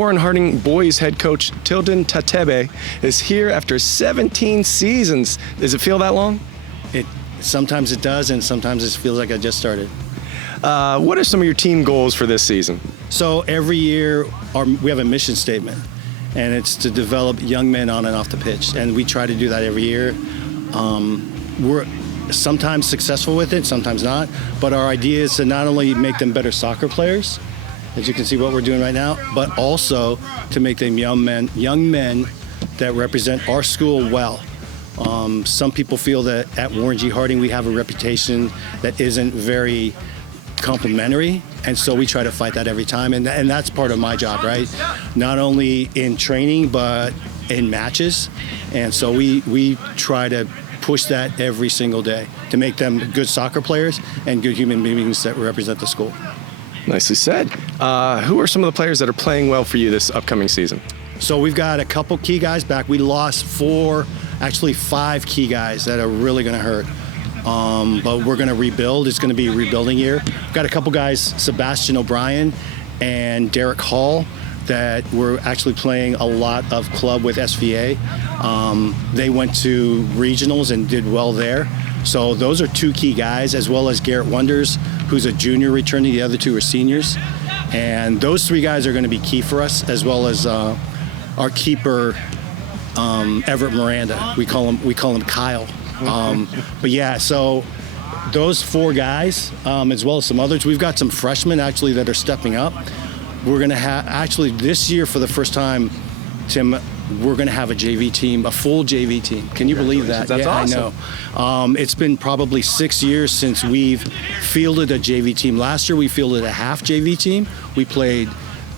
Warren Harding boys head coach Tilden Tatebe is here after 17 seasons. Does it feel that long? Sometimes it does, and sometimes it feels like I just started. What are some of your team goals for this season? So every year we have a mission statement, and it's to develop young men on and off the pitch, and we try to do that every year. We're sometimes successful with it, sometimes not, but our idea is to not only make them better soccer players, as you can see what we're doing right now, but also to make them young men that represent our school well. Some people feel that at Warren G. Harding we have a reputation that isn't very complimentary, and so we try to fight that every time, and that's part of my job, right? Not only in training but in matches, and so we try to push that every single day to make them good soccer players and good human beings that represent the school. Nicely said. Who are some of the players that are playing well for you this upcoming season? So we've got a couple key guys back. We lost 5 key guys that are really going to hurt. But we're going to rebuild. It's going to be a rebuilding year. We've got a couple guys, Sebastian O'Brien and Derek Hall, that were actually playing a lot of club with SVA. They went to regionals and did well there. So those are 2 key guys, as well as Garrett Wonders, who's a junior returning. The other 2 are seniors. And those 3 guys are going to be key for us, as well as our keeper, Everett Miranda. We call him Kyle. But yeah, so those 4 guys, as well as some others. We've got some freshmen actually that are stepping up. We're going to have, actually this year for the first time, Tim, we're going to have a JV team, a full JV team. Can you believe that? That's awesome. I know. It's been probably 6 years since we've fielded a JV team. Last year we fielded a half JV team. We played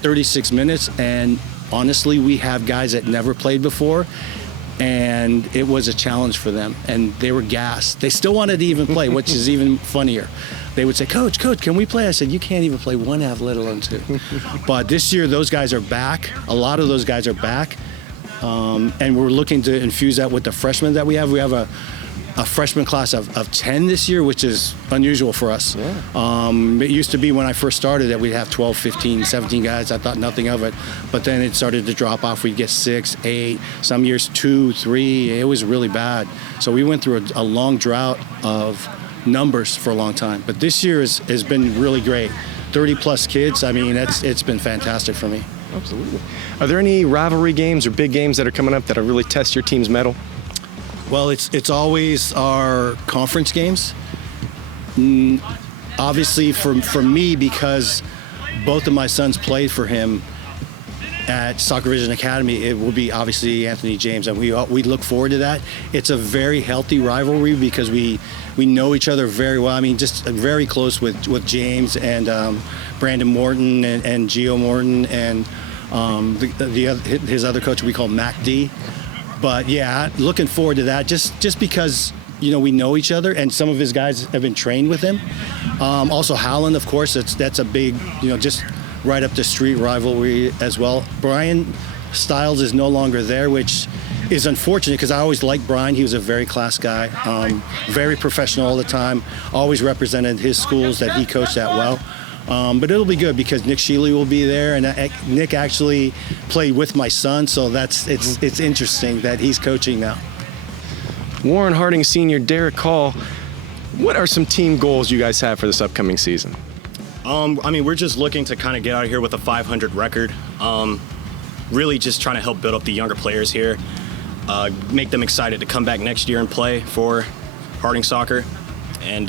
36 minutes, and honestly, we have guys that never played before, and it was a challenge for them, and they were gassed. They still wanted to even play, which is even funnier. They would say, Coach, can we play? I said, you can't even play 1 half, let alone 2. But this year, those guys are back. A lot of those guys are back, and we're looking to infuse that with the freshmen that we have. We have a freshman class of 10 this year, which is unusual for us. Yeah. It used to be when I first started that we'd have 12, 15, 17 guys. I thought nothing of it. But then it started to drop off. We'd get 6, 8, some years 2, 3. It was really bad. So we went through a long drought of numbers for a long time. But this year has been really great. 30-plus kids. I mean, it's been fantastic for me. Absolutely. Are there any rivalry games or big games that are coming up that will really test your team's mettle? Well, it's always our conference games. Obviously, for me, because both of my sons played for him at Soccer Vision Academy, it will be obviously Anthony James, and we look forward to that. It's a very healthy rivalry because we know each other very well. I mean, just very close with James and Brandon Morton and Gio Morton and his other coach we call Mac D. But yeah, looking forward to that just because, we know each other, and some of his guys have been trained with him. Also Howland, of course, that's a big, just right up the street rivalry as well. Brian Stiles is no longer there, which is unfortunate because I always liked Brian. He was a very class guy, very professional all the time, always represented his schools that he coached at well. But it'll be good because Nick Shealy will be there, and Nick actually played with my son, so it's interesting that he's coaching now. Warren Harding senior Derek Hall, what are some team goals you guys have for this upcoming season? We're just looking to kind of get out of here with a 500 record. Really just trying to help build up the younger players here, make them excited to come back next year and play for Harding Soccer, and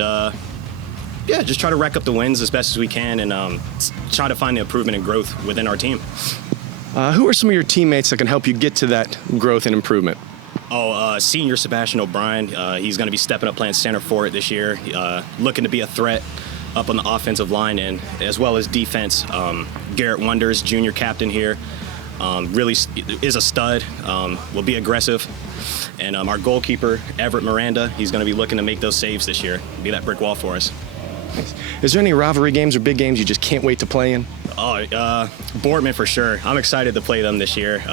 just try to rack up the wins as best as we can and try to find the improvement and growth within our team. Who are some of your teammates that can help you get to that growth and improvement? Senior Sebastian O'Brien. He's going to be stepping up playing center forward this year, looking to be a threat up on the offensive line and as well as defense. Garrett Wonders, junior captain here, really is a stud, will be aggressive. And our goalkeeper, Everett Miranda, he's going to be looking to make those saves this year, be that brick wall for us. Nice. Is there any rivalry games or big games you just can't wait to play in? Boardman for sure. I'm excited to play them this year.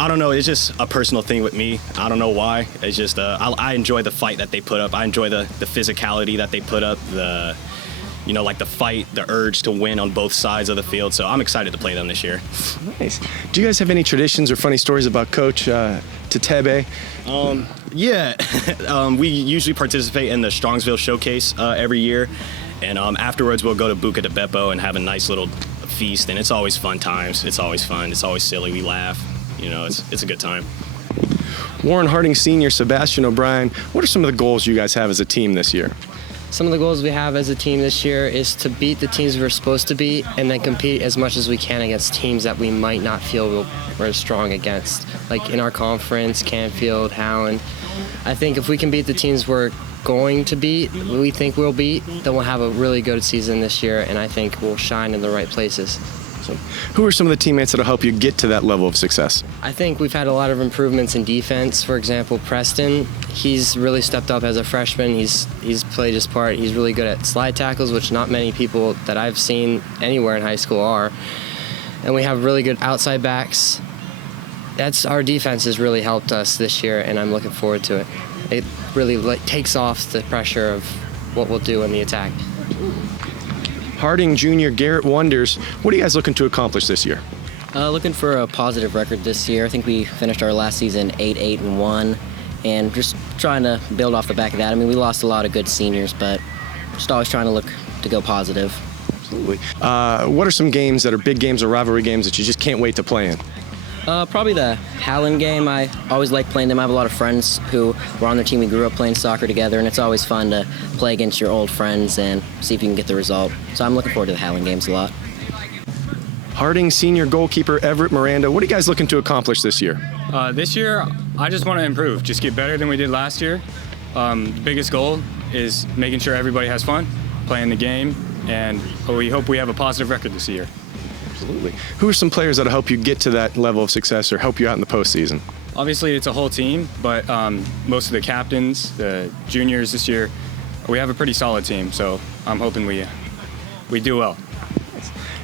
I don't know, it's just a personal thing with me. I don't know why. It's just I enjoy the fight that they put up. I enjoy the physicality that they put up, the like the fight, the urge to win on both sides of the field. So I'm excited to play them this year. Nice. Do you guys have any traditions or funny stories about Coach Tatebe? Yeah, we usually participate in the Strongsville Showcase every year, and afterwards we'll go to Buca de Beppo and have a nice little feast, and it's always fun times. It's always fun. It's always silly. We laugh. It's a good time. Warren Harding Sr., Sebastian O'Brien, what are some of the goals you guys have as a team this year? Some of the goals we have as a team this year is to beat the teams we're supposed to beat and then compete as much as we can against teams that we might not feel we're strong against. Like in our conference, Canfield, Howland. I think if we can beat the teams we're going to beat, we think we'll beat, then we'll have a really good season this year, and I think we'll shine in the right places. So, who are some of the teammates that'll help you get to that level of success? I think we've had a lot of improvements in defense. For example, Preston, he's really stepped up as a freshman. He's played his part. He's really good at slide tackles, which not many people that I've seen anywhere in high school are. And we have really good outside backs. Our defense has really helped us this year, and I'm looking forward to it. It really takes off the pressure of what we'll do in the attack. Harding Jr., Garrett Wonders, what are you guys looking to accomplish this year? Looking for a positive record this year. I think we finished our last season 8-8-1, and just trying to build off the back of that. I mean, we lost a lot of good seniors, but just always trying to look to go positive. Absolutely. What are some games that are big games or rivalry games that you just can't wait to play in? Probably the Howland game. I always like playing them. I have a lot of friends who were on their team. We grew up playing soccer together, and it's always fun to play against your old friends and see if you can get the result. So I'm looking forward to the Howland games a lot. Harding Senior goalkeeper Everett Miranda, what are you guys looking to accomplish this year? This year, I just want to improve, just get better than we did last year. The biggest goal is making sure everybody has fun playing the game, and we hope we have a positive record this year. Absolutely. Who are some players that'll help you get to that level of success or help you out in the postseason? Obviously, it's a whole team, but most of the captains, the juniors this year, we have a pretty solid team, so I'm hoping we do well.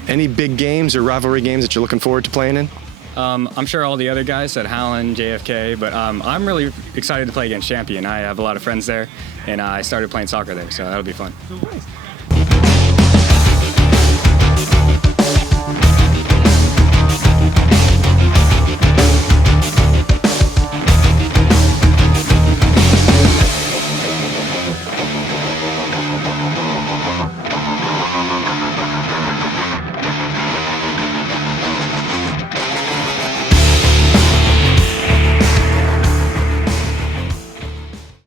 Any big games or rivalry games that you're looking forward to playing in? I'm sure all the other guys at Howland, JFK, but I'm really excited to play against Champion. I have a lot of friends there, and I started playing soccer there, so that'll be fun. Nice.